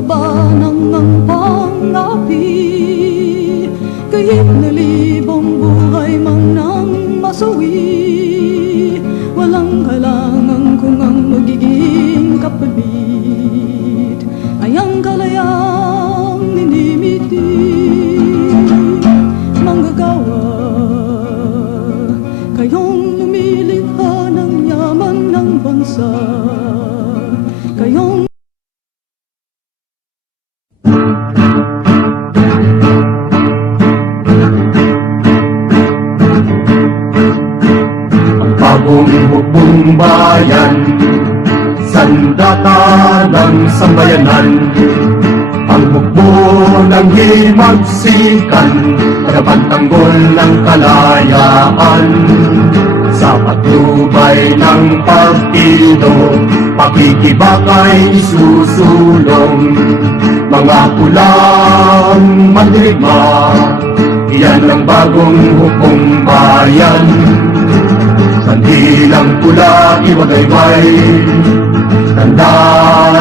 labanan ang pangapi, kahit na libong buhay mang nang masawi, walang halangan kung ang magiging kapalit ay ang kalayang ninimiti. Manggagawa, kayong lumilikha ng yaman ng bansa, kayong bagong hukbong bayan, sandata ng sambayanan, ang hukbo ng himagsikan, pagpapantanggol ng kalayaan. Sa patnubay ng partido, pakikibakay isusulong, mga pulang mandirigma, iyan ang bagong hukbong bayan. Kandilang pula iwagayway, tanda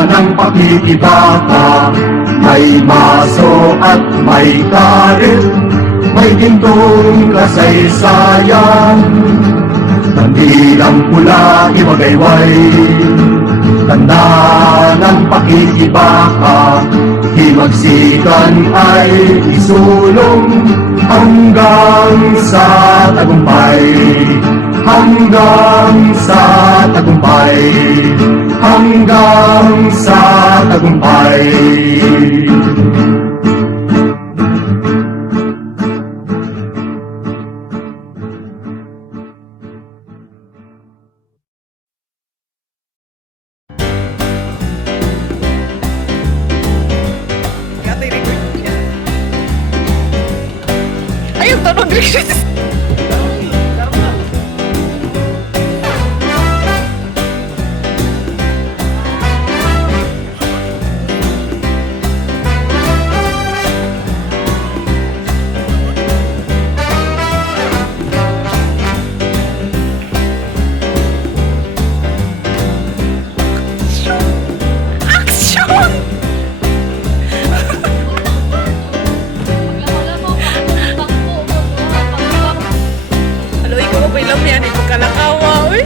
ng pakikibaka, may maso at may karit, may gintong kasaysayan. Kandilang pula iwagayway, tanda ng pakikibaka, himagsikan ay isulong hanggang sa tagumpay. Hanggang sa tagumpay, hanggang sa tagumpay. Ayun, tunog rin. Kalakawa, uy.